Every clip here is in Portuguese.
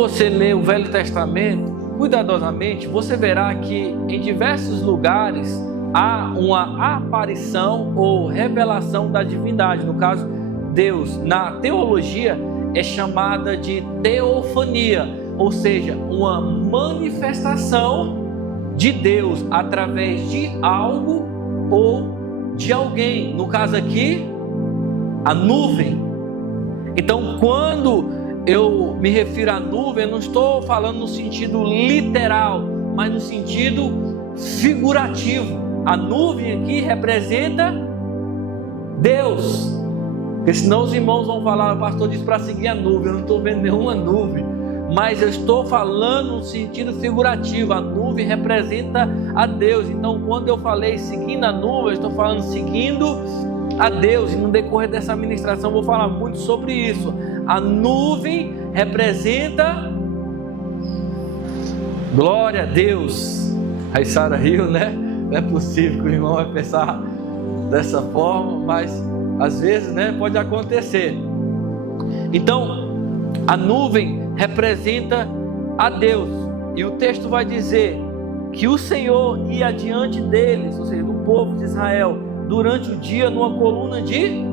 você lê o Velho Testamento cuidadosamente, você verá que em diversos lugares há uma aparição ou revelação da divindade. No caso, Deus, na teologia, é chamada de teofania, ou seja, uma manifestação de Deus através de algo ou de alguém. No caso aqui, a nuvem. Então, quando eu me refiro à nuvem, eu não estou falando no sentido literal, mas no sentido figurativo. A nuvem aqui representa Deus. Porque senão os irmãos vão falar, o pastor disse para seguir a nuvem. Eu não estou vendo nenhuma nuvem, mas eu estou falando no sentido figurativo. A nuvem representa a Deus. Então, quando eu falei seguindo a nuvem, eu estou falando seguindo a Deus. E no decorrer dessa ministração eu vou falar muito sobre isso. A nuvem representa glória a Deus. Aí Sara riu, né? Não é possível que o irmão vai pensar dessa forma, mas às vezes, né, pode acontecer. Então, a nuvem representa a Deus. E o texto vai dizer que o Senhor ia adiante deles, ou seja, do povo de Israel, durante o dia numa coluna de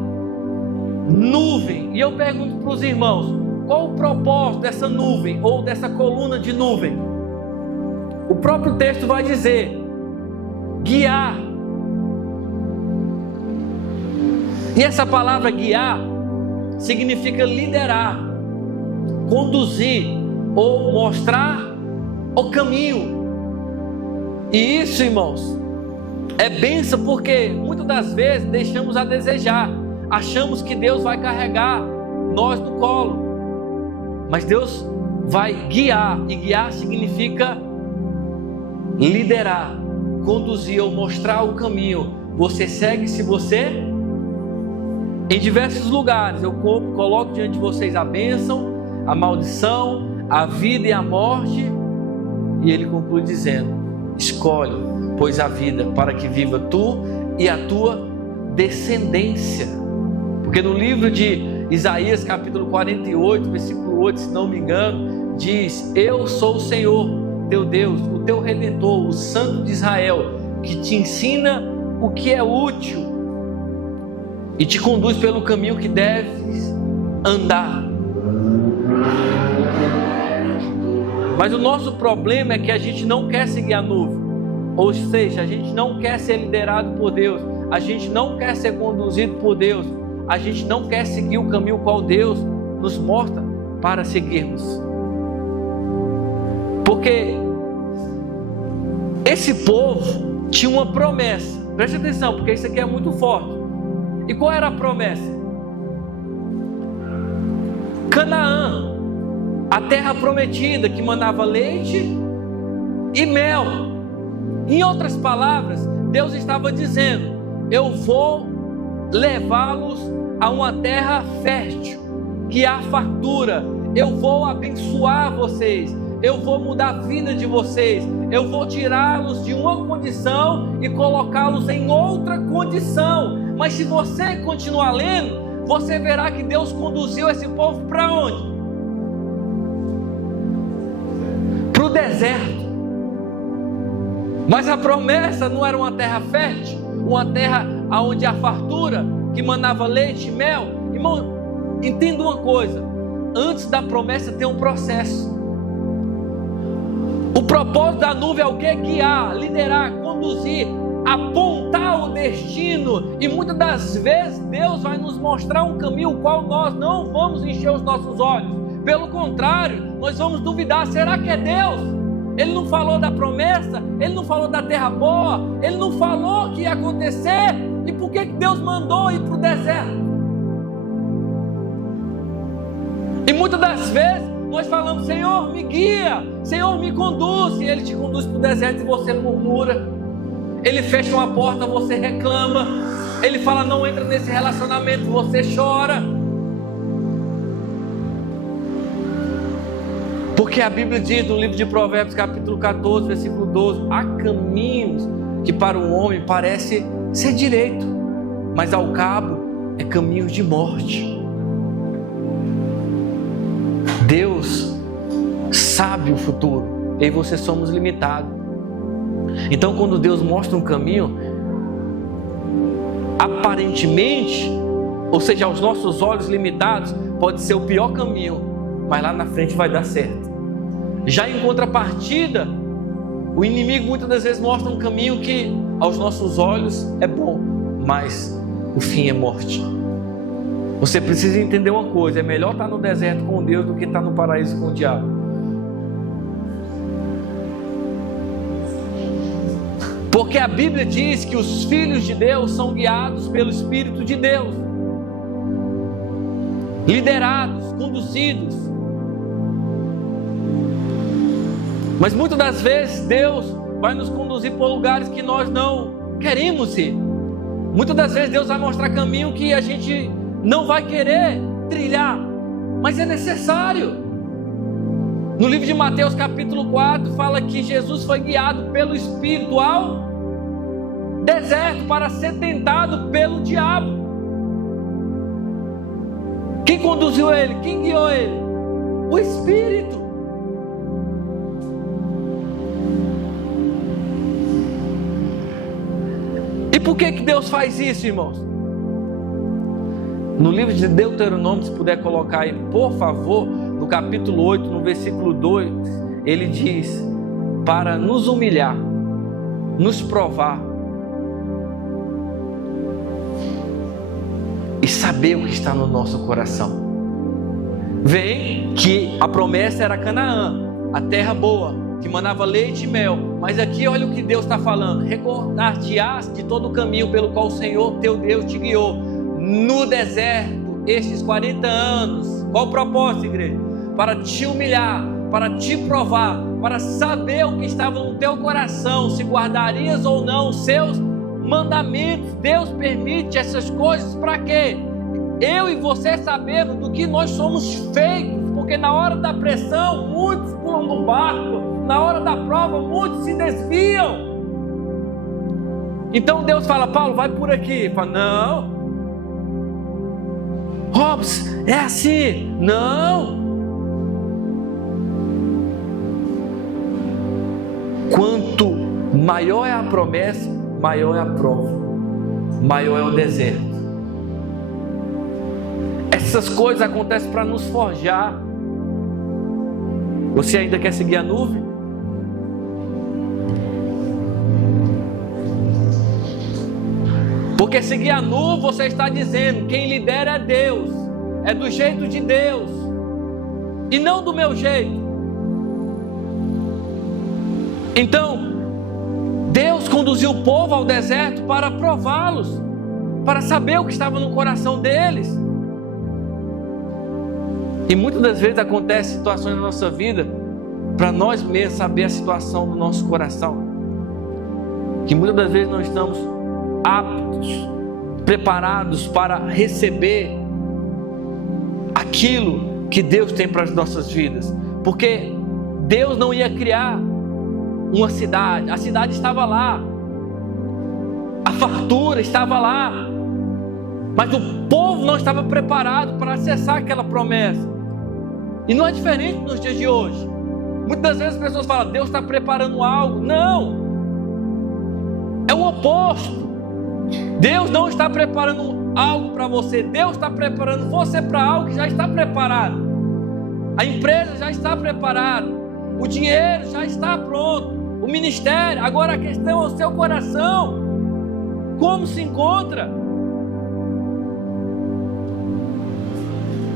nuvem. E eu pergunto para os irmãos, qual o propósito dessa nuvem ou dessa coluna de nuvem? O próprio texto vai dizer: guiar. E essa palavra guiar significa liderar, conduzir ou mostrar o caminho. E isso, irmãos, é bênção, porque muitas das vezes deixamos a desejar, achamos que Deus vai carregar nós no colo, mas Deus vai guiar, e guiar significa liderar, conduzir ou mostrar o caminho. Você segue se você... Em diversos lugares eu coloco diante de vocês a bênção, a maldição, a vida e a morte. E ele conclui dizendo: escolhe, pois, a vida, para que viva tu e a tua descendência. Porque no livro de Isaías capítulo 48, versículo 8, se não me engano, diz: eu sou o Senhor teu Deus, o teu Redentor, o Santo de Israel, que te ensina o que é útil e te conduz pelo caminho que deves andar. Mas o nosso problema é que a gente não quer seguir a nuvem, ou seja, a gente não quer ser liderado por Deus, a gente não quer ser conduzido por Deus, a gente não quer seguir o caminho qual Deus nos mostra para seguirmos. Porque esse povo tinha uma promessa, preste atenção, porque isso aqui é muito forte. E qual era a promessa? Canaã, a terra prometida que manava leite e mel. Em outras palavras, Deus estava dizendo: eu vou levá-los a uma terra fértil, que há fartura. Eu vou abençoar vocês, eu vou mudar a vida de vocês, eu vou tirá-los de uma condição e colocá-los em outra condição. Mas se você continuar lendo, você verá que Deus conduziu esse povo para onde? Para o deserto. Mas a promessa não era uma terra fértil, uma terra onde há fartura, que manava leite e mel. Irmão, entenda uma coisa: antes da promessa tem um processo. O propósito da nuvem é o que? Guiar, liderar, conduzir, apontar o destino. E muitas das vezes Deus vai nos mostrar um caminho o qual nós não vamos encher os nossos olhos. Pelo contrário, nós vamos duvidar: será que é Deus? Ele não falou da promessa, ele não falou da terra boa, ele não falou que ia acontecer. E por que Deus mandou ir para o deserto? E muitas das vezes nós falamos: Senhor, me guia, Senhor, me conduz. E Ele te conduz para o deserto e você murmura. Ele fecha uma porta, você reclama. Ele fala: não entra nesse relacionamento, você chora. Porque a Bíblia diz no livro de Provérbios capítulo 14, versículo 12: há caminhos que para o homem parece ser direito, mas ao cabo é caminhos de morte. Deus sabe o futuro. Eu e você somos limitados. Então, quando Deus mostra um caminho, aparentemente, ou seja, aos nossos olhos limitados, pode ser o pior caminho, mas lá na frente vai dar certo. Já em contrapartida, o inimigo muitas das vezes mostra um caminho que aos nossos olhos é bom, mas o fim é morte. Você precisa entender uma coisa: é melhor estar no deserto com Deus do que estar no paraíso com o diabo. Porque a Bíblia diz que os filhos de Deus são guiados pelo Espírito de Deus, liderados, conduzidos. Mas muitas das vezes Deus vai nos conduzir por lugares que nós não queremos ir. Muitas das vezes Deus vai mostrar caminho que a gente não vai querer trilhar, mas é necessário. No livro de Mateus capítulo 4 fala que Jesus foi guiado pelo Espírito ao deserto para ser tentado pelo diabo. Quem conduziu ele? Quem guiou ele? O Espírito. E por que Deus faz isso, irmãos? No livro de Deuteronômio, se puder colocar aí, por favor, no capítulo 8, no versículo 2, ele diz: para nos humilhar, nos provar e saber o que está no nosso coração. Vem que a promessa era Canaã, a terra boa, que manava leite e mel. Mas aqui olha o que Deus está falando: recordar-te-ás de todo o caminho pelo qual o Senhor teu Deus te guiou no deserto estes 40 anos. Qual o propósito, igreja? Para te humilhar, para te provar, para saber o que estava no teu coração, se guardarias ou não os seus mandamentos. Deus permite essas coisas para quê? Eu e você sabemos do que nós somos feitos, porque na hora da pressão muitos pulam do barco, na hora da prova muitos se desviam. Então Deus fala: Paulo, vai por aqui. Fala: não, Robson, é assim. Não. Quanto maior é a promessa, maior é a prova, maior é o deserto. Essas coisas acontecem para nos forjar. Você ainda quer seguir a nuvem? Porque seguir a nuvem, você está dizendo: quem lidera é Deus, é do jeito de Deus e não do meu jeito. Então, Deus conduziu o povo ao deserto para prová-los, para saber o que estava no coração deles. E muitas das vezes acontecem situações na nossa vida para nós mesmos saber a situação do nosso coração, que muitas das vezes não estamos aptos, preparados para receber aquilo que Deus tem para as nossas vidas. Porque Deus não ia criar uma cidade, a cidade estava lá, a fartura estava lá, mas o povo não estava preparado para acessar aquela promessa. E não é diferente nos dias de hoje. Muitas vezes as pessoas falam: Deus está preparando algo. Não, é o oposto. Deus não está preparando algo para você, Deus está preparando você para algo que já está preparado. A empresa já está preparada, o dinheiro já está pronto, o ministério. Agora a questão é o seu coração, como se encontra.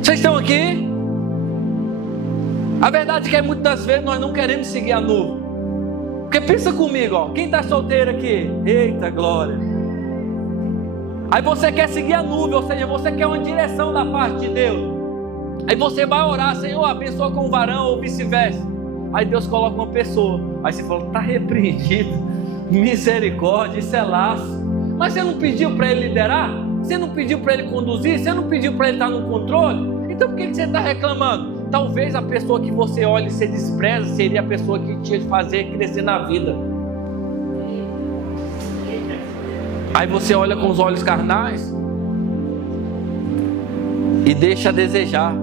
Vocês estão aqui? A verdade é que muitas das vezes nós não queremos seguir a nuvem. Porque pensa comigo, ó, quem está solteiro aqui? Eita glória! Aí você quer seguir a nuvem, ou seja, você quer uma direção da parte de Deus. Aí você vai orar: Senhor, abençoa com o varão, ou vice-versa. Aí Deus coloca uma pessoa. Aí você fala: está repreendido, misericórdia, isso é laço. Mas você não pediu para ele liderar? Você não pediu para ele conduzir? Você não pediu para ele estar no controle? Então por que você está reclamando? Talvez a pessoa que você olha e se despreza seria a pessoa que tinha de fazer crescer na vida. Aí você olha com os olhos carnais e deixa a desejar.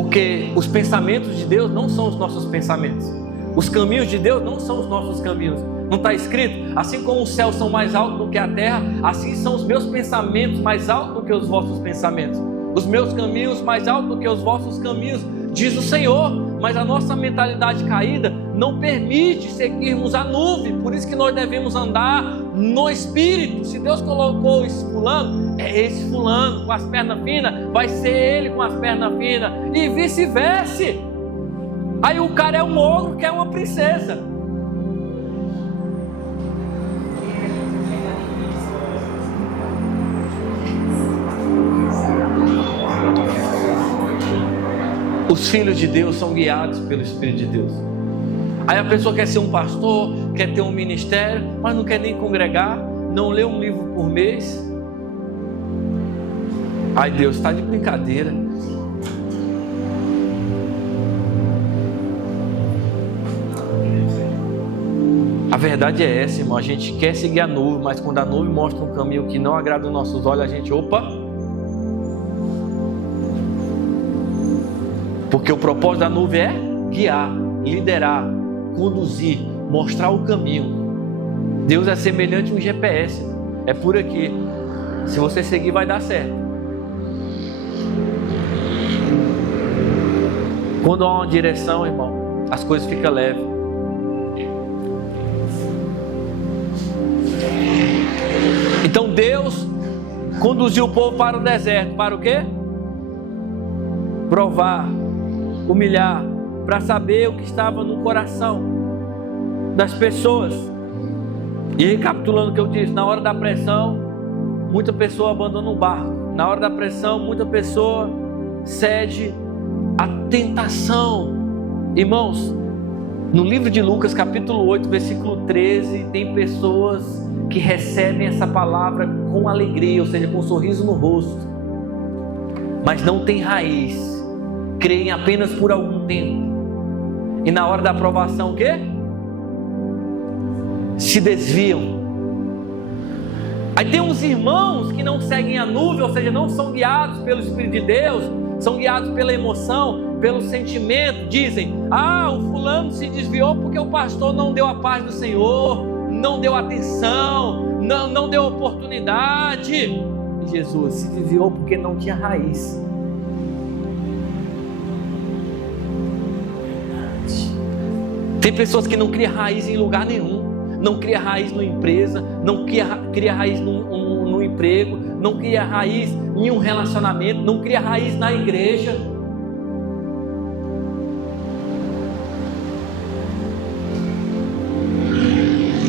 Porque os pensamentos de Deus não são os nossos pensamentos. Os caminhos de Deus não são os nossos caminhos. Não está escrito? Assim como os céus são mais altos do que a terra, assim são os meus pensamentos mais altos do que os vossos pensamentos. Os meus caminhos mais altos do que os vossos caminhos, diz o Senhor. Mas a nossa mentalidade caída não permite seguirmos a nuvem. Por isso que nós devemos andar no Espírito. Se Deus colocou esse fulano, é esse fulano com as pernas finas, vai ser ele com as pernas finas, e vice-versa. Aí o cara é um ogro que é uma princesa. Os filhos de Deus são guiados pelo Espírito de Deus. Aí a pessoa quer ser um pastor, quer ter um ministério, mas não quer nem congregar, não lê um livro por mês. Ai, Deus, está de brincadeira. A verdade é essa, irmão. A gente quer seguir a nuvem, mas quando a nuvem mostra um caminho que não agrada os nossos olhos, a gente, Porque o propósito da nuvem é guiar, liderar, conduzir, mostrar o caminho. Deus é semelhante a um GPS. É por aqui. Se você seguir, vai dar certo. Quando há uma direção, irmão, as coisas ficam leves. Então Deus conduziu o povo para o deserto. Para o quê? Provar, humilhar, para saber o que estava no coração das pessoas. E recapitulando o que eu disse, na hora da pressão, muita pessoa abandona o barco. Na hora da pressão, muita pessoa cede à tentação. Irmãos, no livro de Lucas, capítulo 8, versículo 13, tem pessoas que recebem essa palavra com alegria, ou seja, com um sorriso no rosto, mas não tem raiz. Creem apenas por algum tempo, e na hora da aprovação o quê? Se desviam. Aí tem uns irmãos que não seguem a nuvem, ou seja, não são guiados pelo Espírito de Deus, são guiados pela emoção, pelo sentimento. Dizem, o fulano se desviou porque o pastor não deu a paz do Senhor, não deu atenção, não deu oportunidade. E Jesus se desviou porque não tinha raiz. Tem pessoas que não criam raiz em lugar nenhum, não cria raiz numa empresa, não cria raiz num emprego, não cria raiz em um relacionamento, não cria raiz na igreja.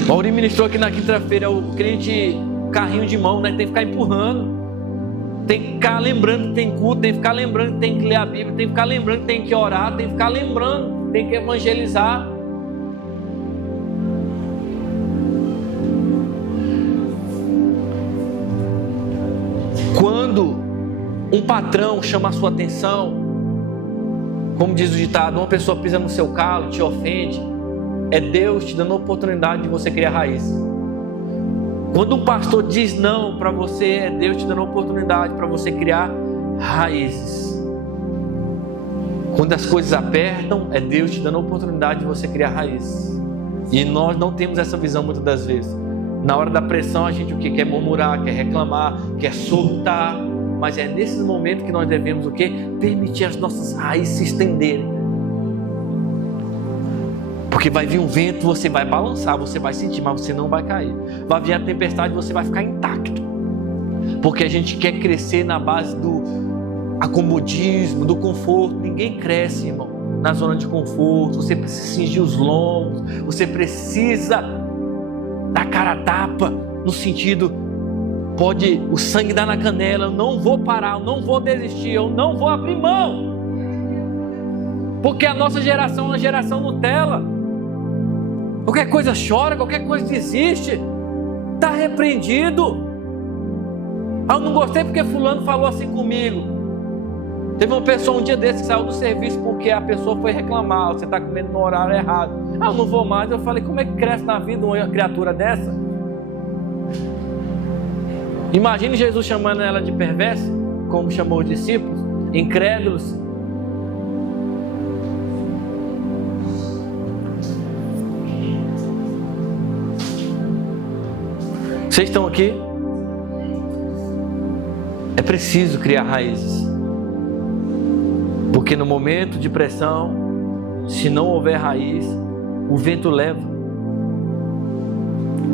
O Mauri ministrou aqui na quinta-feira, o crente carrinho de mão, né? Tem que ficar empurrando, tem que ficar lembrando que tem culto, tem que ficar lembrando que tem que ler a Bíblia, tem que ficar lembrando que tem que orar, tem que ficar lembrando, tem que evangelizar. Quando um patrão chama a sua atenção, como diz o ditado, uma pessoa pisa no seu calo, te ofende, é Deus te dando a oportunidade de você criar raiz. Quando um pastor diz não para você, é Deus te dando a oportunidade para você criar raízes. Quando as coisas apertam, é Deus te dando a oportunidade de você criar raízes. E nós não temos essa visão muitas das vezes. Na hora da pressão a gente o que? Quer murmurar, quer reclamar, quer surtar. Mas é nesses momentos que nós devemos o quê? Permitir as nossas raízes se estenderem. Porque vai vir um vento, você vai balançar, você vai sentir, mas você não vai cair. Vai vir a tempestade, você vai ficar intacto. Porque a gente quer crescer na base do acomodismo, do conforto. Ninguém cresce, irmão, na zona de conforto. Você precisa cingir os lombos, você precisa dar cara a tapa, no sentido, pode o sangue dar na canela, eu não vou parar, eu não vou desistir, eu não vou abrir mão. Porque a nossa geração é uma geração Nutella. Qualquer coisa chora, qualquer coisa desiste. Está repreendido. Eu não gostei porque fulano falou assim comigo. Teve uma pessoa um dia desse que saiu do serviço porque a pessoa foi reclamar, você está comendo no horário errado. Eu não vou mais. Eu falei, como é que cresce na vida uma criatura dessa? Imagine Jesus chamando ela de perversa, como chamou os discípulos, incrédulos. Vocês estão aqui? É preciso criar raízes. Porque no momento de pressão, se não houver raiz, o vento leva.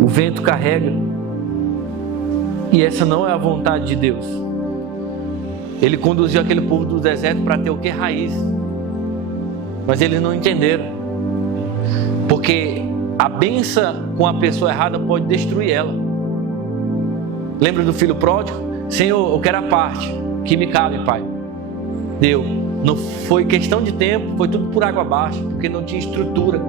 O vento carrega. E essa não é a vontade de Deus. Ele conduziu aquele povo do deserto para ter o que? Raiz. Mas eles não entenderam. Porque a benção com a pessoa errada pode destruir ela. Lembra do filho pródigo? Senhor, eu quero a parte que me cabe, Pai. Deu. Não foi questão de tempo, foi tudo por água abaixo, porque não tinha estrutura.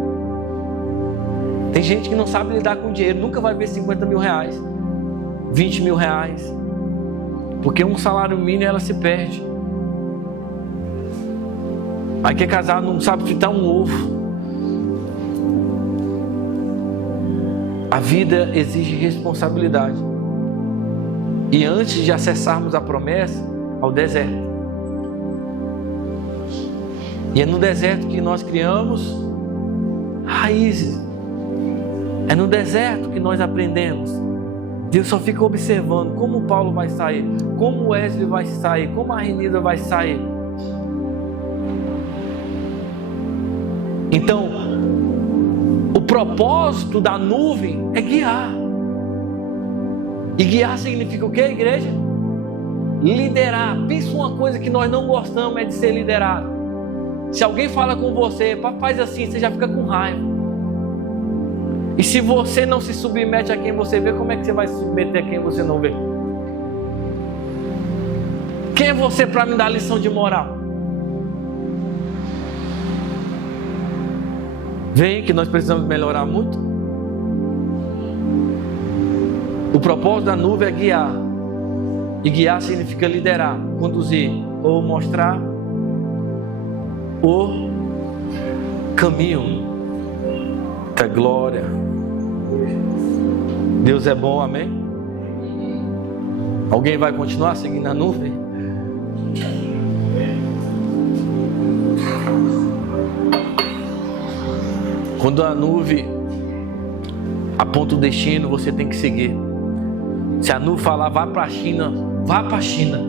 Tem gente que não sabe lidar com dinheiro, nunca vai ver 50 mil reais, 20 mil reais, porque um salário mínimo ela se perde. Aí que é casado, não sabe fritar um ovo. A vida exige responsabilidade. E antes de acessarmos a promessa, ao deserto. E é no deserto que nós criamos raízes. É no deserto que nós aprendemos. Deus só fica observando como o Paulo vai sair, como o Wesley vai sair, como a Renida vai sair. Então, o propósito da nuvem é guiar. E guiar significa o que, igreja? Liderar. Pensa uma coisa que nós não gostamos, é de ser liderado. Se alguém fala com você, faz assim, você já fica com raiva. E se você não se submete a quem você vê, como é que você vai se submeter a quem você não vê? Quem é você para me dar lição de moral? Vem que nós precisamos melhorar muito. O propósito da nuvem é guiar. E guiar significa liderar, conduzir ou mostrar o caminho da glória. Deus é bom, amém? Alguém vai continuar seguindo a nuvem? Quando a nuvem aponta o destino, você tem que seguir. Se a nuvem falar, vá para a China, vá para a China.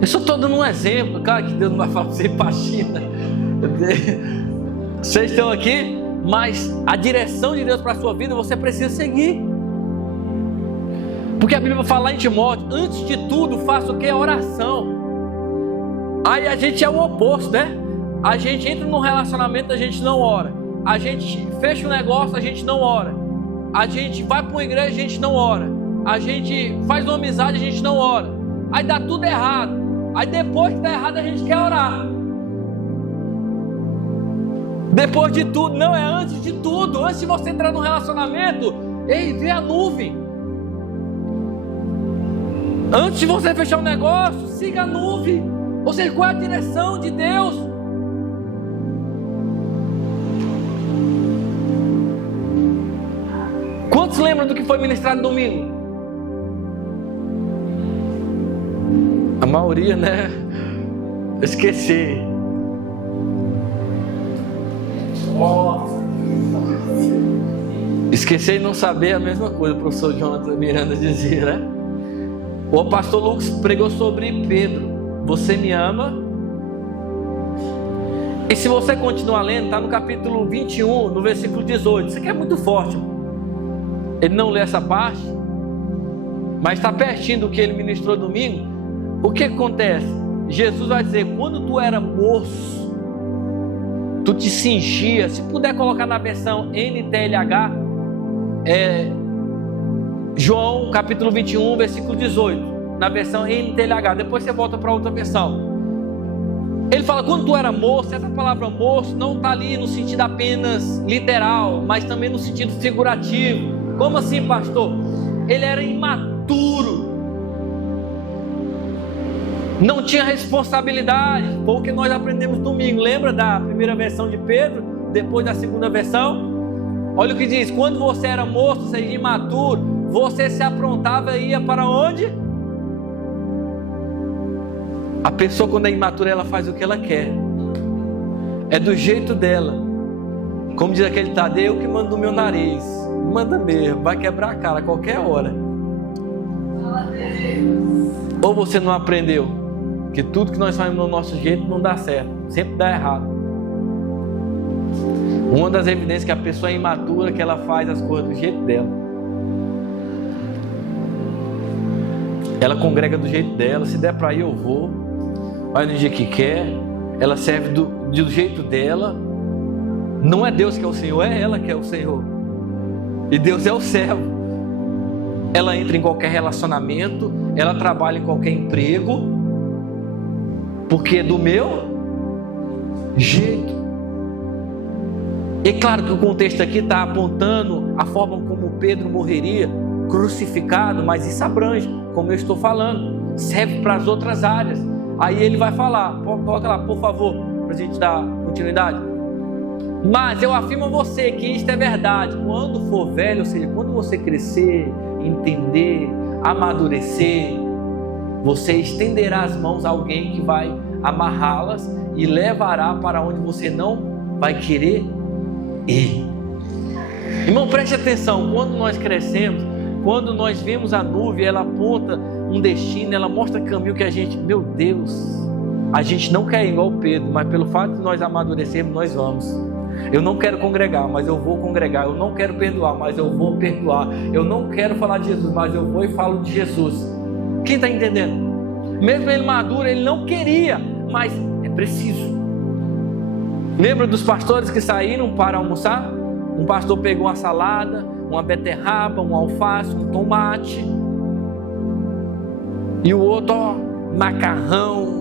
Eu só estou dando um exemplo. Claro que Deus não vai falar para você ir para a China. Vocês estão aqui, mas a direção de Deus para a sua vida você precisa seguir. Porque a Bíblia fala em Timóteo, antes de tudo, faça o que? Oração. Aí a gente é o oposto, né? A gente entra num relacionamento, a gente não ora. A gente fecha um negócio, a gente não ora. A gente vai para uma igreja, a gente não ora. A gente faz uma amizade, a gente não ora. Aí dá tudo errado. Aí depois que dá errado, a gente quer orar. Depois de tudo, não, é antes de tudo. Antes de você entrar num relacionamento, ei, vê a nuvem. Antes de você fechar um negócio, siga a nuvem. Ou seja, qual é a direção de Deus? Quantos lembram do que foi ministrado domingo? A maioria, né? Esqueci. Esquecer e não saber é a mesma coisa, o professor Jonathan Miranda dizia, né? O pastor Lucas pregou sobre Pedro. Você me ama? E se você continuar lendo, está no capítulo 21, no versículo 18. Isso aqui é muito forte, irmão. Ele não lê essa parte, mas está pertinho do que ele ministrou domingo. O que acontece? Jesus vai dizer, quando tu era moço, tu te cingia. Se puder colocar na versão NTLH, João capítulo 21, versículo 18, na versão NTLH, depois você volta para outra versão. Ele fala, quando tu era moço, essa palavra moço não está ali no sentido apenas literal, mas também no sentido figurativo. Como assim, pastor? Ele era imaturo, não tinha responsabilidade. Foi o que nós aprendemos domingo. Lembra da primeira versão de Pedro, depois da segunda versão? Olha o que diz, quando você era moço, você era imaturo, você se aprontava e ia para onde? A pessoa, quando é imatura, ela faz o que ela quer, é do jeito dela. Como diz aquele Tadeu, que manda no meu nariz. manda mesmo, vai quebrar a cara a qualquer hora. Ou você não aprendeu que tudo que nós fazemos do nosso jeito não dá certo, sempre dá errado. Uma das evidências que a pessoa é imatura, que ela faz as coisas do jeito dela. Ela congrega do jeito dela, se der para ir eu vou, vai no dia que quer, ela serve do jeito dela. Não é Deus que é o Senhor, é ela que é o Senhor. E Deus é o servo. Ela entra em qualquer relacionamento, ela trabalha em qualquer emprego, porque é do meu jeito. E claro que o contexto aqui está apontando a forma como Pedro morreria, crucificado, mas isso abrange, como eu estou falando, serve para as outras áreas. Aí ele vai falar, coloca lá, por favor, para a gente dar continuidade. Mas eu afirmo a você que isto é verdade, quando for velho, ou seja, quando você crescer, entender, amadurecer, você estenderá as mãos a alguém que vai amarrá-las e levará para onde você não vai querer ir. Irmão, preste atenção, quando nós crescemos, quando nós vemos a nuvem, ela aponta um destino, ela mostra caminho que a gente, meu Deus, a gente não quer ir igual Pedro, mas pelo fato de nós amadurecermos, nós vamos. Eu não quero congregar, mas eu vou congregar. Eu não quero perdoar, mas eu vou perdoar. Eu não quero falar de Jesus, mas eu vou e falo de Jesus. Quem está entendendo? Mesmo ele maduro, ele não queria, mas é preciso. Lembra dos pastores que saíram para almoçar? Um pastor pegou uma salada, uma beterraba, um alface, um tomate. E o outro, macarrão,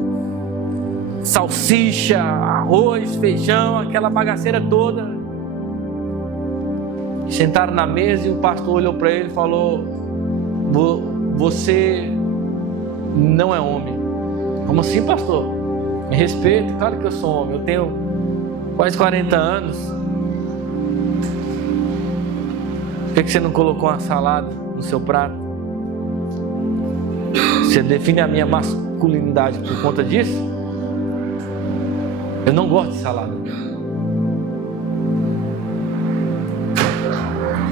salsicha, arroz, feijão, aquela bagaceira toda. Sentaram na mesa e o pastor olhou para ele e falou: você não é homem. Como assim, pastor? Me respeita, claro que eu sou homem, eu tenho quase 40 anos. Por que você não colocou uma salada no seu prato? Você define a minha masculinidade por conta disso? Eu não gosto de salada.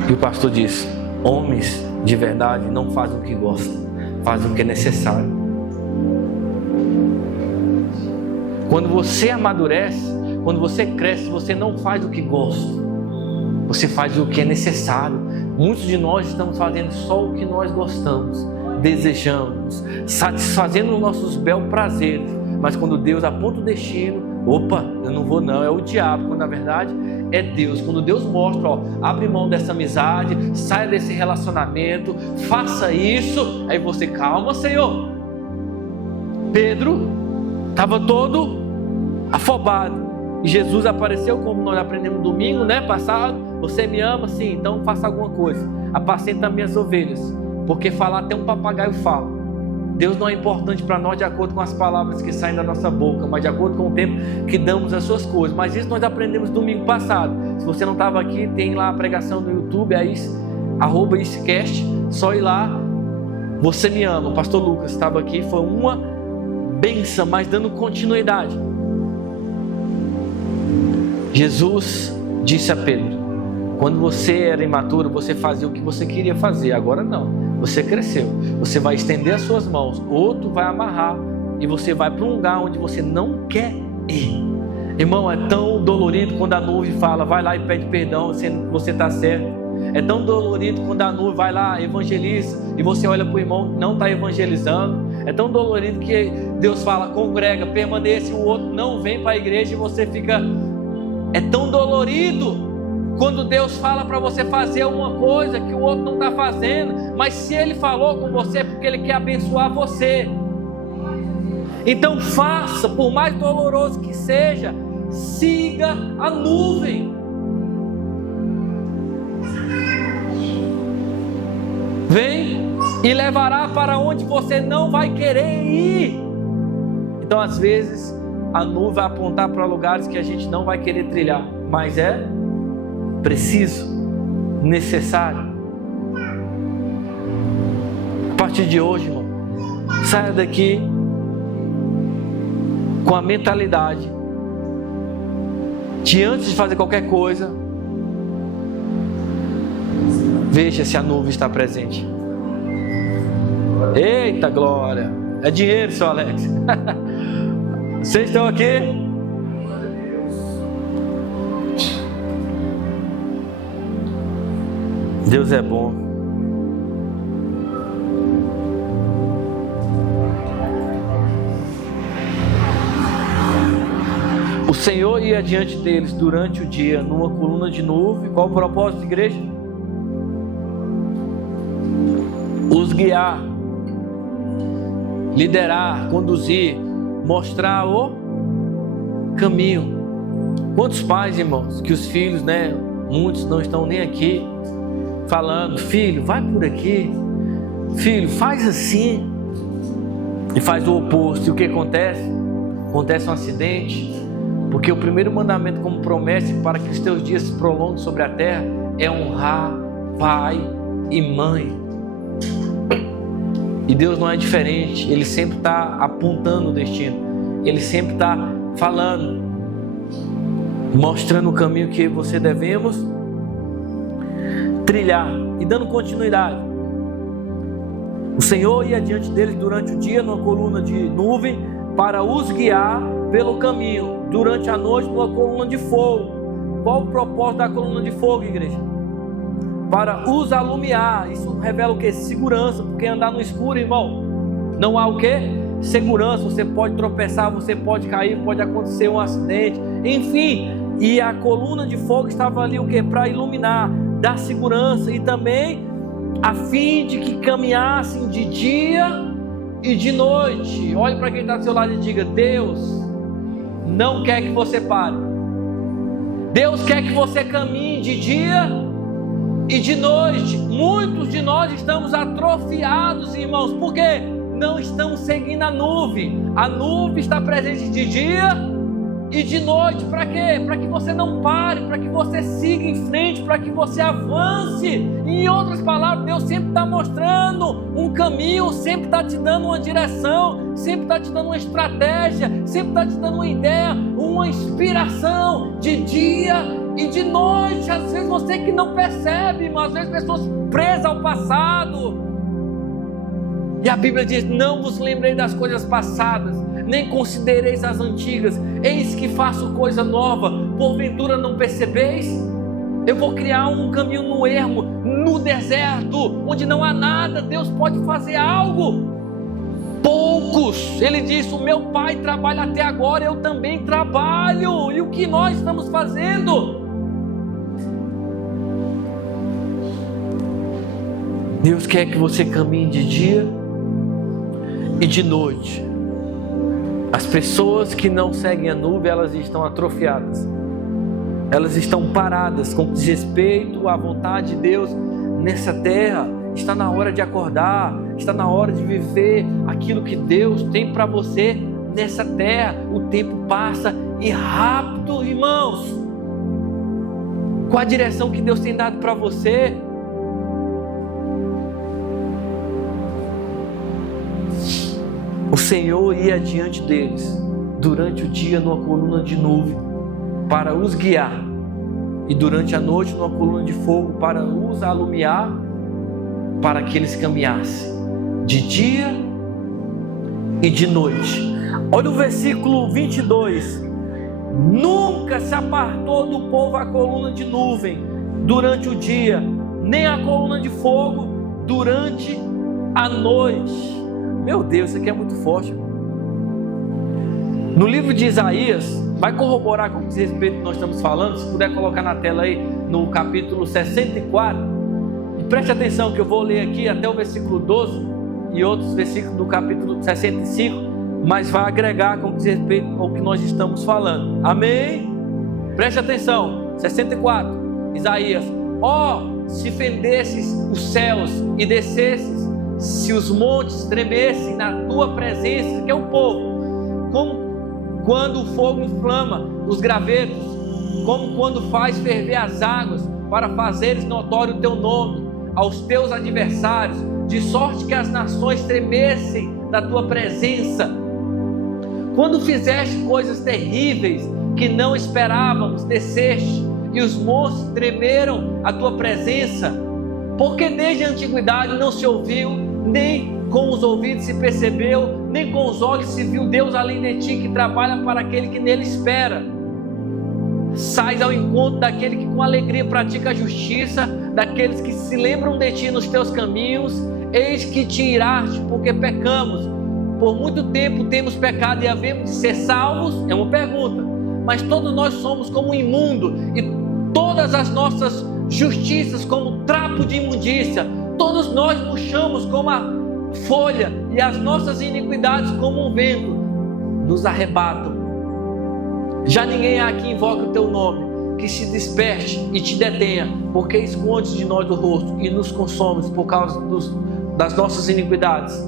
E o pastor disse: homens de verdade não fazem o que gostam, fazem o que é necessário. Quando você amadurece, quando você cresce, você não faz o que gosta, você faz o que é necessário. Muitos de nós estamos fazendo só o que nós gostamos, desejamos, satisfazendo os nossos belos prazeres, mas quando Deus aponta o destino, opa, eu não vou não, é o diabo, quando na verdade é Deus. Quando Deus mostra, abre mão dessa amizade, saia desse relacionamento, faça isso, aí você, calma, Senhor. Pedro estava todo afobado, e Jesus apareceu, como nós aprendemos no domingo, passado: você me ama? Sim, então faça alguma coisa, apacenta minhas ovelhas, porque falar até um papagaio fala. Deus não é importante para nós de acordo com as palavras que saem da nossa boca, mas de acordo com o tempo que damos às suas coisas. Mas isso nós aprendemos domingo passado. Se você não estava aqui, tem lá a pregação no YouTube, aí @iscast, só ir lá. Você me ama. O pastor Lucas estava aqui, foi uma bênção, mas dando continuidade. Jesus disse a Pedro: quando você era imaturo, você fazia o que você queria fazer, agora não. Você cresceu, você vai estender as suas mãos, outro vai amarrar, e você vai para um lugar onde você não quer ir. Irmão, é tão dolorido quando a nuvem fala: vai lá e pede perdão, você está certo. É tão dolorido quando a nuvem vai lá, evangeliza, e você olha para o irmão, não está evangelizando. É tão dolorido que Deus fala: congrega, permaneça, e o outro não vem para a igreja, e você fica... É tão dolorido quando Deus fala para você fazer uma coisa que o outro não está fazendo, mas se Ele falou com você é porque Ele quer abençoar você. Então faça, por mais doloroso que seja, siga a nuvem. Vem e levará para onde você não vai querer ir. Então às vezes a nuvem vai apontar para lugares que a gente não vai querer trilhar, mas é preciso, necessário. A partir de hoje, irmão, saia daqui com a mentalidade de, antes de fazer qualquer coisa, Veja se a nuvem está presente. Eita glória! É dinheiro, seu Alex. Vocês estão aqui? Deus é bom. O Senhor ia diante deles durante o dia numa coluna de nuvem. Qual o propósito, igreja? Os guiar, liderar, conduzir, mostrar o caminho. Quantos pais, irmãos, que os filhos, muitos não estão nem aqui, falando: filho, vai por aqui, filho, faz assim, e faz o oposto. E o que acontece? Acontece um acidente, porque o primeiro mandamento, como promessa para que os teus dias se prolonguem sobre a terra, é honrar pai e mãe. E Deus não é diferente. Ele sempre está apontando o destino, Ele sempre está falando, mostrando o caminho que você devemos trilhar e dando continuidade. O Senhor ia diante deles durante o dia numa coluna de nuvem para os guiar pelo caminho, durante a noite numa coluna de fogo. Qual o propósito da coluna de fogo, igreja? Para os alumiar. Isso revela o que? Segurança, porque andar no escuro, irmão, não há o que? Segurança. Você pode tropeçar, você pode cair, pode acontecer um acidente, enfim. E a coluna de fogo estava ali o que? Para iluminar, dar segurança, e também a fim de que caminhassem de dia e de noite. Olhe para quem está do seu lado e diga: Deus não quer que você pare. Deus quer que você caminhe de dia e de noite. Muitos de nós estamos atrofiados, irmãos, porque não estamos seguindo a nuvem. A nuvem está presente de dia e de noite. Para quê? Para que você não pare, para que você siga em frente, para que você avance. Em outras palavras, Deus sempre está mostrando um caminho, sempre está te dando uma direção, sempre está te dando uma estratégia, sempre está te dando uma ideia, uma inspiração de dia e de noite. Às vezes você que não percebe, mas às vezes pessoas presas ao passado. E a Bíblia diz: não vos lembrei das coisas passadas, nem considereis as antigas. Eis que faço coisa nova, porventura não percebeis? Eu vou criar um caminho no ermo, no deserto, onde não há nada. Deus pode fazer algo. Poucos, ele disse: o meu pai trabalha até agora, eu também trabalho. E o que nós estamos fazendo? Deus quer que você caminhe de dia e de noite. As pessoas que não seguem a nuvem, elas estão atrofiadas, elas estão paradas com desrespeito à vontade de Deus nessa terra. Está na hora de acordar, está na hora de viver aquilo que Deus tem para você nessa terra. O tempo passa e rápido, irmãos. Qual a direção que Deus tem dado para você? O Senhor ia diante deles durante o dia numa coluna de nuvem para os guiar, e durante a noite numa coluna de fogo para os alumiar, para que eles caminhassem de dia e de noite. Olha o versículo 22. Nunca se apartou do povo a coluna de nuvem durante o dia, nem a coluna de fogo durante a noite. Meu Deus, isso aqui é muito forte. No livro de Isaías, vai corroborar com esse respeito que nós estamos falando. Se puder colocar na tela aí, no capítulo 64. E preste atenção que eu vou ler aqui até o versículo 12 e outros versículos do capítulo 65, mas vai agregar com respeito ao que nós estamos falando. Amém? Preste atenção. 64, Isaías: ó, se fendesses os céus e descesses, se os montes tremessem na tua presença, que é o povo, como quando o fogo inflama os gravetos, como quando faz ferver as águas, para fazeres notório o teu nome aos teus adversários, de sorte que as nações tremessem na tua presença. Quando fizeste coisas terríveis que não esperávamos, desceste, e os montes tremeram à tua presença. Porque desde a antiguidade não se ouviu, nem com os ouvidos se percebeu, nem com os olhos se viu Deus além de ti, que trabalha para aquele que nele espera. Sais ao encontro daquele que com alegria pratica a justiça, daqueles que se lembram de ti nos teus caminhos. Eis que te iraste porque pecamos. Por muito tempo temos pecado e havemos de ser salvos? É uma pergunta. Mas todos nós somos como imundo, e todas as nossas justiças como trapo de imundícia. Todos nós murchamos como a folha, e as nossas iniquidades como um vento nos arrebatam. Já ninguém há que invoque o teu nome, que se desperte e te detenha, porque escondes de nós o rosto e nos consomes por causa das nossas iniquidades.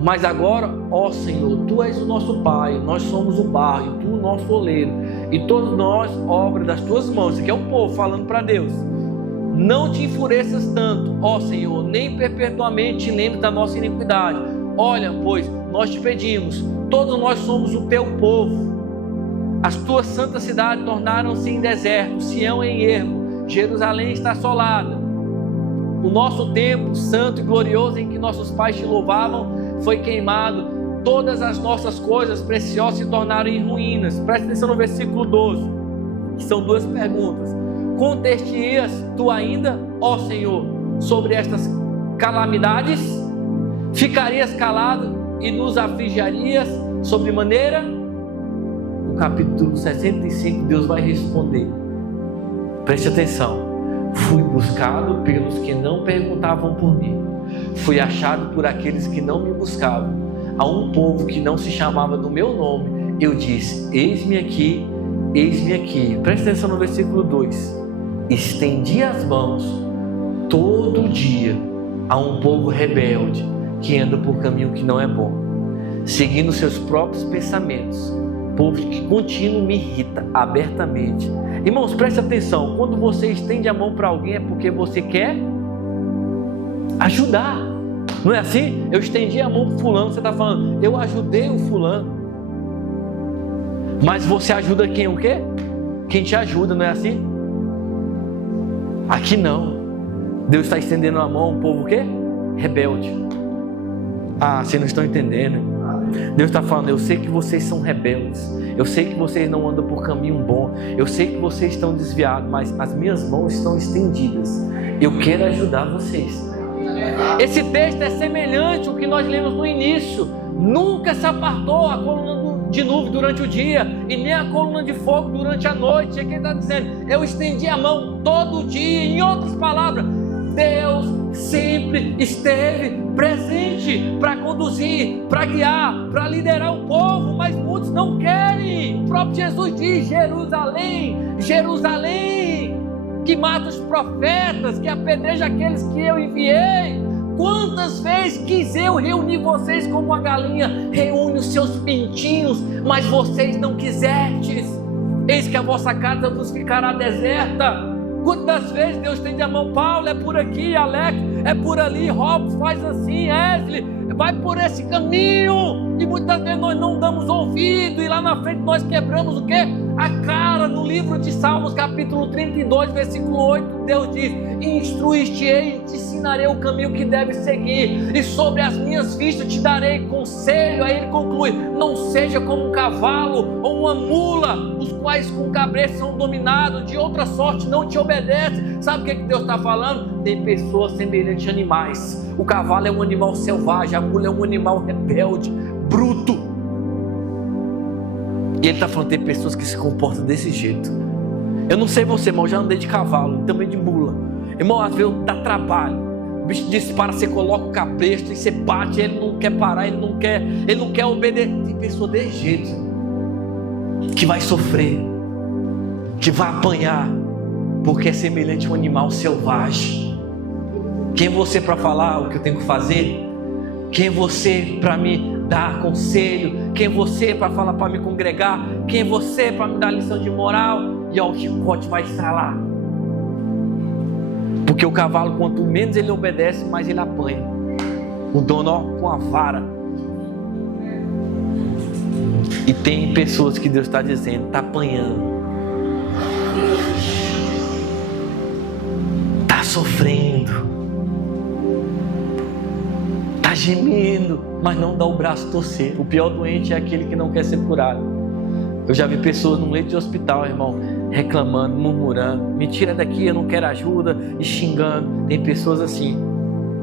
Mas agora, ó Senhor, Tu és o nosso Pai, nós somos o barro, Tu o nosso oleiro, e todos nós, obra das Tuas mãos. Isso aqui é o povo falando para Deus. Não te enfureças tanto, ó Senhor, nem perpetuamente te lembres da nossa iniquidade. Olha, pois, nós te pedimos, todos nós somos o Teu povo. As Tuas santas cidades tornaram-se em deserto, Sião em ermo, Jerusalém está assolada. O nosso templo santo e glorioso em que nossos pais te louvavam foi queimado. Todas as nossas coisas preciosas se tornaram em ruínas. Presta atenção no versículo 12, que são duas perguntas. Conteste-ias tu ainda, ó Senhor, sobre estas calamidades? Ficarias calado e nos afligirias sobremaneira? No capítulo 65, Deus vai responder. Preste atenção. Fui buscado pelos que não perguntavam por mim. Fui achado por aqueles que não me buscavam. A um povo que não se chamava do meu nome, eu disse: eis-me aqui, eis-me aqui. Preste atenção no versículo 2. Estendi as mãos todo dia a um povo rebelde que anda por caminho que não é bom, seguindo seus próprios pensamentos. Povo que contínuo me irrita abertamente. Irmãos, preste atenção. Quando você estende a mão para alguém é porque você quer ajudar. Não é assim? Eu estendi a mão para o fulano, você está falando, eu ajudei o fulano. Mas você ajuda quem o quê? Quem te ajuda, não é assim? Aqui não. Deus está estendendo a mão a um povo o quê? Rebelde. Ah, vocês não estão entendendo. Deus está falando, eu sei que vocês são rebeldes, eu sei que vocês não andam por caminho bom, eu sei que vocês estão desviados, mas as minhas mãos estão estendidas, eu quero ajudar vocês. Esse texto é semelhante ao que nós lemos no início. Nunca se apartou a coluna de nuvem durante o dia e nem a coluna de fogo durante a noite. É quem está dizendo, eu estendi a mão todo dia. Em outras palavras, Deus sempre esteve presente para conduzir, para guiar, para liderar o povo, mas muitos não querem. O próprio Jesus diz: Jerusalém, Jerusalém, que mata os profetas, que apedreja aqueles que eu enviei. Quantas vezes quis eu reunir vocês como uma galinha reúne os seus pintinhos, mas vocês não quisestes. Eis que a vossa casa vos ficará deserta. Quantas vezes Deus estende a mão, Paulo, é por aqui, Alex, é por ali, Robson, faz assim, Wesley, vai por esse caminho, e muitas vezes nós não damos ouvido, e lá na frente nós quebramos o quê? A cara. No livro de Salmos, capítulo 32, versículo 8, Deus diz: instruir-te-ei e te ensinarei o caminho que deves seguir, e sobre as minhas vistas te darei conselho. Aí ele conclui: não seja como um cavalo ou uma mula, os quais com cabresto são dominados, de outra sorte não te obedecem. Sabe o que Deus está falando? Tem pessoas semelhantes a animais. O cavalo é um animal selvagem, a mula é um animal rebelde, bruto. E ele está falando, tem pessoas que se comportam desse jeito. Eu não sei você, irmão, eu já andei de cavalo, também de mula. Irmão, às vezes dá trabalho. O bicho dispara, você coloca o cabresto e você bate, ele não quer parar, ele não quer obedecer. Tem pessoa desse jeito, que vai sofrer, que vai apanhar, porque é semelhante a um animal selvagem. Quem é você para falar o que eu tenho que fazer? Quem é você para me dar conselho? Quem é você para falar, para me congregar? Quem é você para me dar lição de moral? E ó, o chicote vai estralar. Porque o cavalo, quanto menos ele obedece, mais ele apanha. O dono, ó, com a vara. E tem pessoas que Deus está dizendo, está apanhando, está sofrendo, está gemindo, mas não dá o braço a torcer. O pior doente é aquele que não quer ser curado. Eu já vi pessoas num leito de hospital, irmão, reclamando, murmurando, me tira daqui, eu não quero ajuda, e xingando. Tem pessoas assim,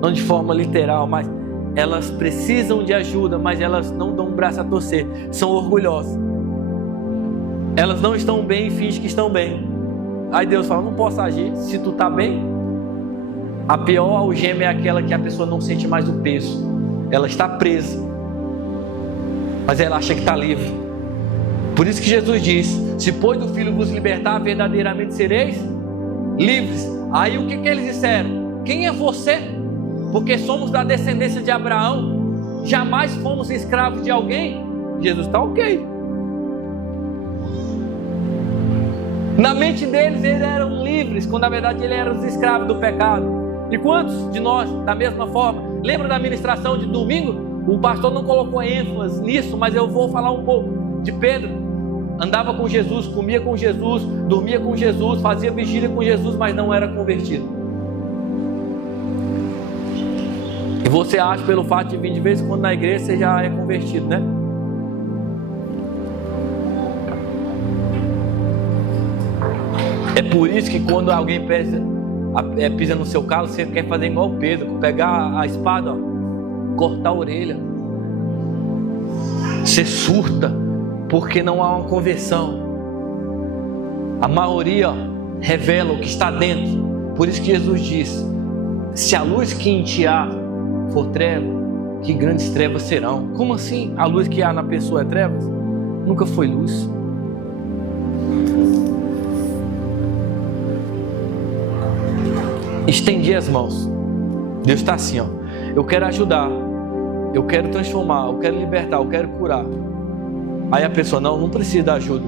não de forma literal, mas elas precisam de ajuda, mas elas não dão o braço a torcer, são orgulhosas. Elas não estão bem e fingem que estão bem. Aí Deus fala, não posso agir se tu está bem. A pior algema é aquela que a pessoa não sente mais o peso. Ela está presa, mas ela acha que está livre. Por isso que Jesus diz, se pois do Filho vos libertar, verdadeiramente sereis livres. Aí o que eles disseram? Quem é você? Porque somos da descendência de Abraão, jamais fomos escravos de alguém. Jesus está ok. Na mente deles, eles eram livres, quando na verdade eles eram os escravos do pecado. E quantos de nós, da mesma forma? Lembra da ministração de domingo? O pastor não colocou ênfase nisso, mas eu vou falar um pouco de Pedro. Andava com Jesus, comia com Jesus, dormia com Jesus, fazia vigília com Jesus, mas não era convertido. E você acha, pelo fato de vir de vez em quando na igreja, você já é convertido, né? É por isso que quando alguém pisa no seu calo, você quer fazer igual o Pedro, pegar a espada, ó, cortar a orelha. Você surta, porque não há uma conversão. A maioria, ó, revela o que está dentro. Por isso que Jesus diz, se a luz que em ti há for treva, que grandes trevas serão. Como assim? A luz que há na pessoa é trevas? Nunca foi luz. Estendi as mãos. Deus está assim, ó. Eu quero ajudar, eu quero transformar, eu quero libertar, eu quero curar. Aí a pessoa, não precisa da ajuda.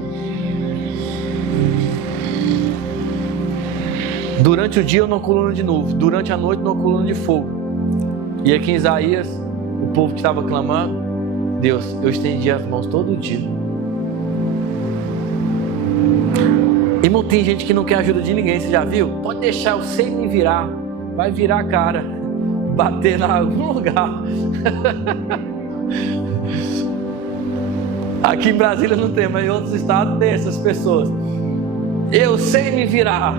Durante o dia numa coluna de nuvem, durante a noite numa coluna de fogo. E aqui em Isaías, o povo que estava clamando, Deus, eu estendi as mãos todo dia. Irmão, tem gente que não quer ajuda de ninguém, você já viu? Pode deixar, eu sei me virar. Vai virar a cara, bater em algum lugar. Aqui em Brasília não tem, mas em outros estados tem essas pessoas. Eu sei me virar.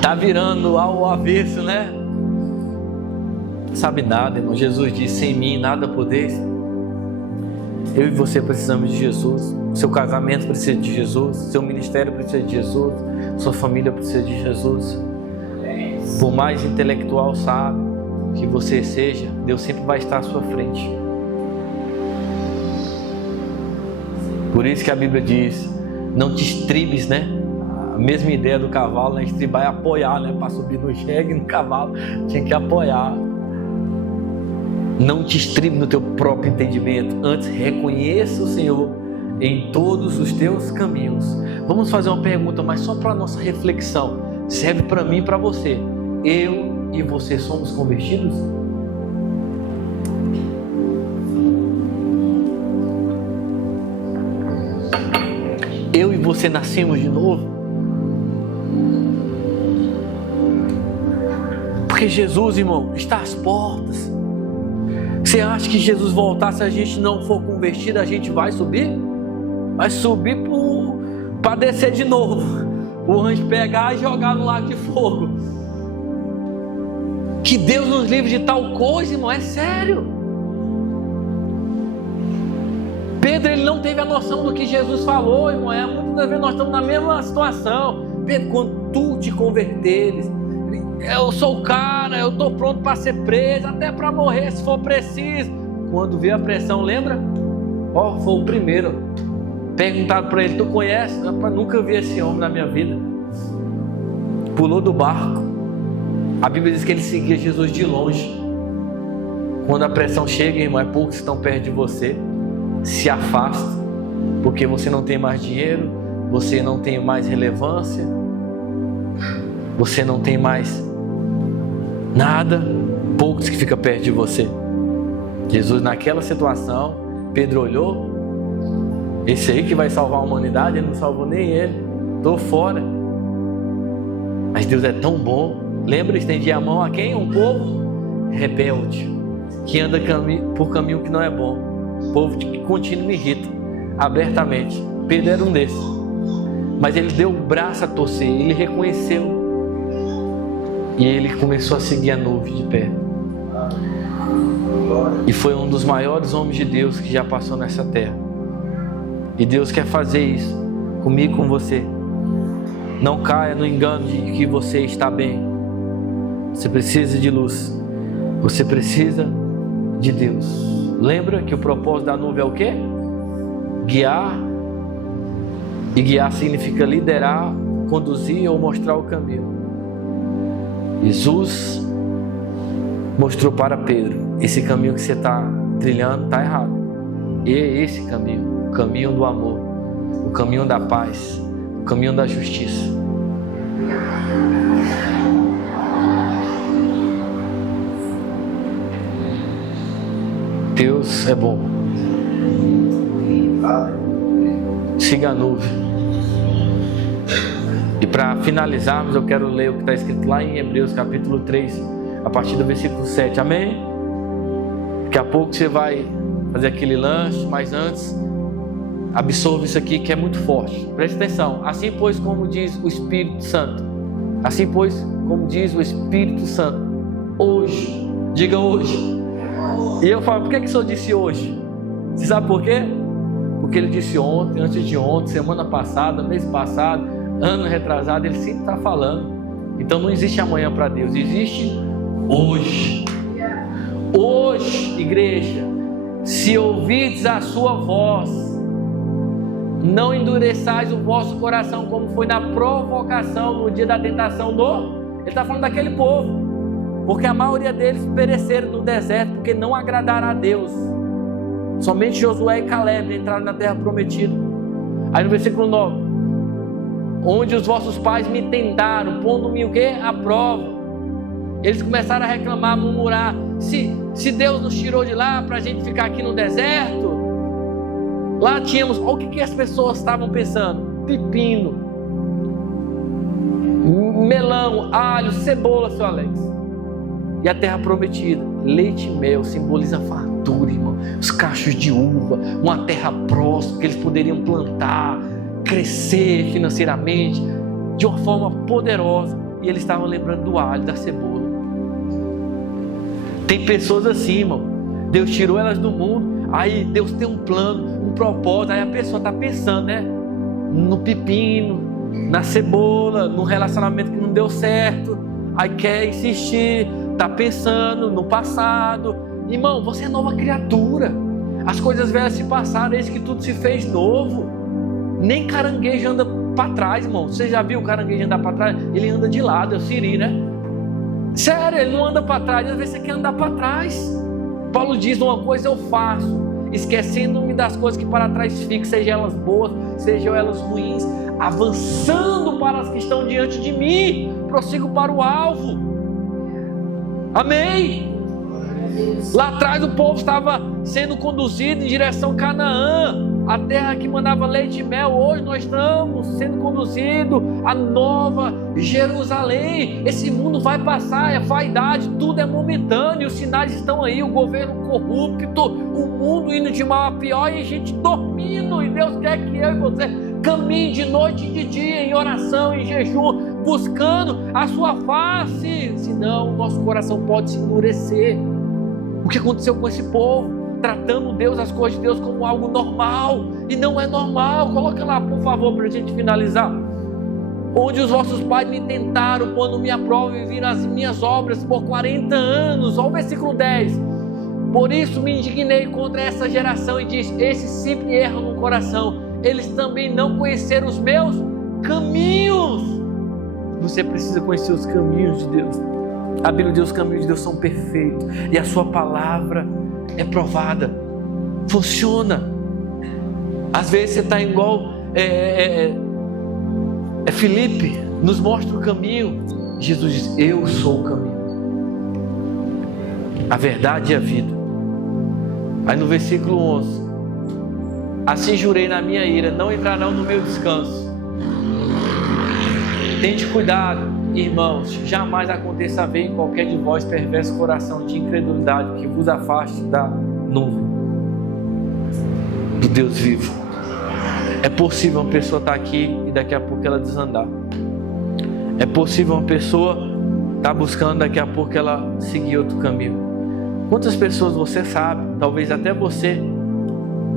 Tá virando ao avesso, né? Não sabe nada, irmão. Jesus disse, sem mim nada podeis. Eu e você precisamos de Jesus. Seu casamento precisa de Jesus. Seu ministério precisa de Jesus. Sua família precisa de Jesus. Por mais intelectual sábio que você seja, Deus sempre vai estar à sua frente. Por isso que a Bíblia diz, não te estribes, né? A mesma ideia do cavalo, né? Estribar é apoiar, né? Para subir no jegue, no cavalo, tinha que apoiar. Não te estribe no teu próprio entendimento. Antes, reconheça o Senhor em todos os teus caminhos. Vamos fazer uma pergunta, mas só para nossa reflexão. Serve para mim e para você. Eu e você somos convertidos? Eu e você nascemos de novo? Porque Jesus, irmão, está às portas. Você acha que Jesus voltar, se a gente não for convertido, a gente vai subir? Vai subir para descer de novo. O anjo pegar e jogar no lago de fogo. Que Deus nos livre de tal coisa, irmão, é sério. Pedro, ele não teve a noção do que Jesus falou, irmão. Muitas vezes nós estamos na mesma situação. Pedro, quando tu te converteres, eu sou o cara, eu estou pronto para ser preso, até para morrer se for preciso. Quando veio a pressão, lembra? Foi o primeiro. Perguntaram para ele, tu conhece? Rapaz, nunca vi esse homem na minha vida. Pulou do barco. A Bíblia diz que ele seguia Jesus de longe. Quando a pressão chega, irmão, é poucos que estão perto de você. Se afasta, porque você não tem mais dinheiro, você não tem mais relevância, você não tem mais nada. Poucos que ficam perto de você. Jesus, naquela situação, Pedro olhou, esse aí que vai salvar a humanidade, ele não salvou nem ele, estou fora. Mas Deus é tão bom Lembra, estendia a mão a quem? Um povo rebelde, que anda por caminho que não é bom, povo que contínuo me irrita, abertamente. Pedro era um desses, mas ele deu o braço a torcer, ele reconheceu, e ele começou a seguir a nuvem de pé, e foi um dos maiores homens de Deus que já passou nessa terra. E Deus quer fazer isso comigo e com você. Não caia no engano de que você está bem. Você precisa de luz, você precisa de Deus. Lembra que o propósito da nuvem é o quê? Guiar. E guiar significa liderar, conduzir ou mostrar o caminho. Jesus mostrou para Pedro: esse caminho que você está trilhando está errado. E é esse caminho, o caminho do amor, o caminho da paz, o caminho da justiça. Deus é bom. Siga a nuvem. E para finalizarmos, eu quero ler o que está escrito lá em Hebreus capítulo 3, a partir do versículo 7. Amém? Daqui a pouco você vai fazer aquele lanche, mas antes, absorva isso aqui que é muito forte. Preste atenção. Assim pois, como diz o Espírito Santo. Assim pois, como diz o Espírito Santo. Hoje. Diga hoje. E eu falo, por que o Senhor disse hoje? Você sabe por quê? Porque Ele disse ontem, antes de ontem, semana passada, mês passado, ano retrasado. Ele sempre está falando. Então não existe amanhã para Deus, existe hoje. Hoje, igreja, se ouvirdes a sua voz, não endureçais o vosso coração, como foi na provocação no dia da tentação Ele está falando daquele povo, porque a maioria deles pereceram no deserto, porque não agradaram a Deus. Somente Josué e Caleb entraram na terra prometida. Aí no versículo 9: onde os vossos pais me tentaram, pondo-me o quê? À prova. Eles começaram a reclamar, a murmurar: se Deus nos tirou de lá para a gente ficar aqui no deserto. Lá tínhamos, olha o que as pessoas estavam pensando: pepino, melão, alho, cebola, seu Alex. E a terra prometida, leite e mel, simboliza fartura, irmão. Os cachos de uva, uma terra próspera que eles poderiam plantar, crescer financeiramente de uma forma poderosa. E eles estavam lembrando do alho, da cebola. Tem pessoas assim, irmão. Deus tirou elas do mundo, aí Deus tem um plano, um propósito. Aí a pessoa está pensando, né? No pepino, na cebola, num relacionamento que não deu certo. Aí quer insistir, está pensando no passado. Irmão, você é nova criatura. As coisas velhas se passaram, eis que tudo se fez novo. Nem caranguejo anda para trás, irmão. Você já viu o caranguejo andar para trás? Ele anda de lado, é o siri, né? Sério, ele não anda para trás. Às vezes você quer andar para trás. Paulo diz: uma coisa eu faço, esquecendo-me das coisas que para trás ficam, sejam elas boas, sejam elas ruins, avançando para as que estão diante de mim, prossigo para o alvo. Amém? Lá atrás o povo estava sendo conduzido em direção a Canaã, a terra que mandava leite e mel. Hoje nós estamos sendo conduzidos a Nova Jerusalém. Esse mundo vai passar, é vaidade, tudo é momentâneo, os sinais estão aí, o governo corrupto, o mundo indo de mal a pior e a gente dormindo. E Deus quer que eu e você caminhe de noite e de dia em oração, em jejum, buscando a sua face, senão o nosso coração pode se endurecer. O que aconteceu com esse povo? Tratando Deus, as coisas de Deus como algo normal, e não é normal. Coloca lá, por favor, para a gente finalizar. Onde os vossos pais me tentaram, pondo-me à prova e viram as minhas obras por 40 anos. Olha o versículo 10. Por isso me indignei contra essa geração e disse: esses sempre erram no coração, eles também não conheceram os meus caminhos. Você precisa conhecer os caminhos de Deus. A Bíblia diz: os caminhos de Deus são perfeitos e a sua palavra é provada, funciona. Às vezes você está igual Filipe, nos mostra o caminho. Jesus diz: eu sou o caminho, a verdade e a vida. Aí no versículo 11: assim jurei na minha ira, não entrarão no meu descanso. Tente cuidado, irmãos, jamais aconteça haver em qualquer de vós perverso coração de incredulidade que vos afaste da nuvem do Deus vivo. É possível uma pessoa estar aqui e daqui a pouco ela desandar. É possível uma pessoa estar buscando, daqui a pouco ela seguir outro caminho. Quantas pessoas você sabe, talvez até você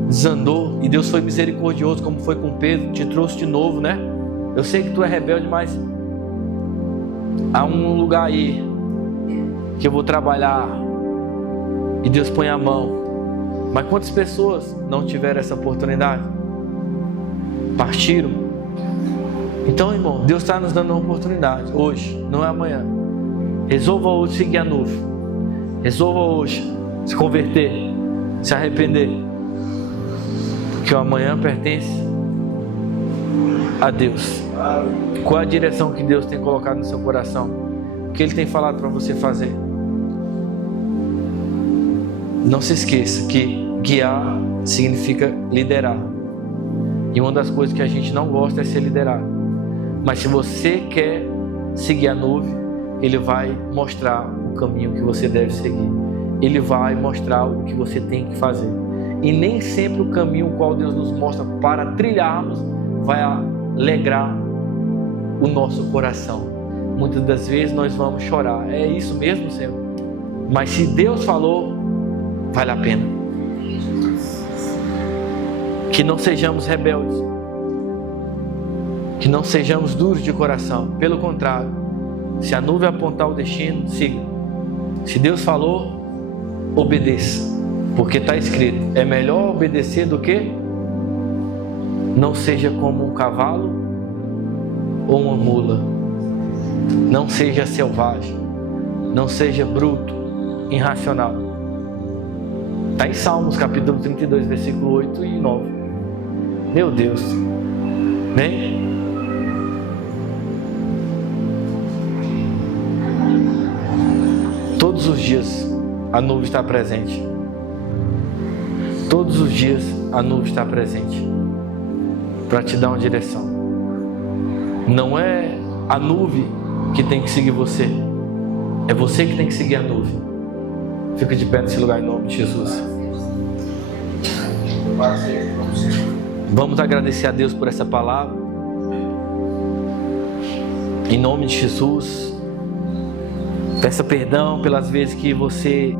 desandou e Deus foi misericordioso, como foi com Pedro, te trouxe de novo, né? Eu sei que tu é rebelde, mas há um lugar aí que eu vou trabalhar e Deus põe a mão. Mas quantas pessoas não tiveram essa oportunidade? Partiram. Então, irmão, Deus está nos dando uma oportunidade hoje, não é amanhã. Resolva hoje seguir a nuvem. Resolva hoje se converter, se arrepender, porque o amanhã pertence a Deus. Qual é a direção que Deus tem colocado no seu coração? O que Ele tem falado para você fazer? Não se esqueça que guiar significa liderar. E uma das coisas que a gente não gosta é ser liderado. Mas se você quer seguir a nuvem, Ele vai mostrar o caminho que você deve seguir. Ele vai mostrar o que você tem que fazer. E nem sempre o caminho o qual Deus nos mostra para trilharmos vai alegrar o nosso coração. Muitas das vezes nós vamos chorar. É isso mesmo, Senhor? Mas se Deus falou, vale a pena. Que não sejamos rebeldes, que não sejamos duros de coração. Pelo contrário, se a nuvem apontar o destino, siga. Se Deus falou, obedeça, porque está escrito: é melhor obedecer do que não seja como um cavalo ou uma mula. Não seja selvagem, não seja bruto, irracional. Está em Salmos capítulo 32, versículo 8 e 9. Meu Deus, bem? Todos os dias a nuvem está presente. Todos os dias a nuvem está presente para te dar uma direção. Não é a nuvem que tem que seguir você, é você que tem que seguir a nuvem. Fica de pé nesse lugar em nome de Jesus. Vamos agradecer a Deus por essa palavra. Em nome de Jesus. Peça perdão pelas vezes que você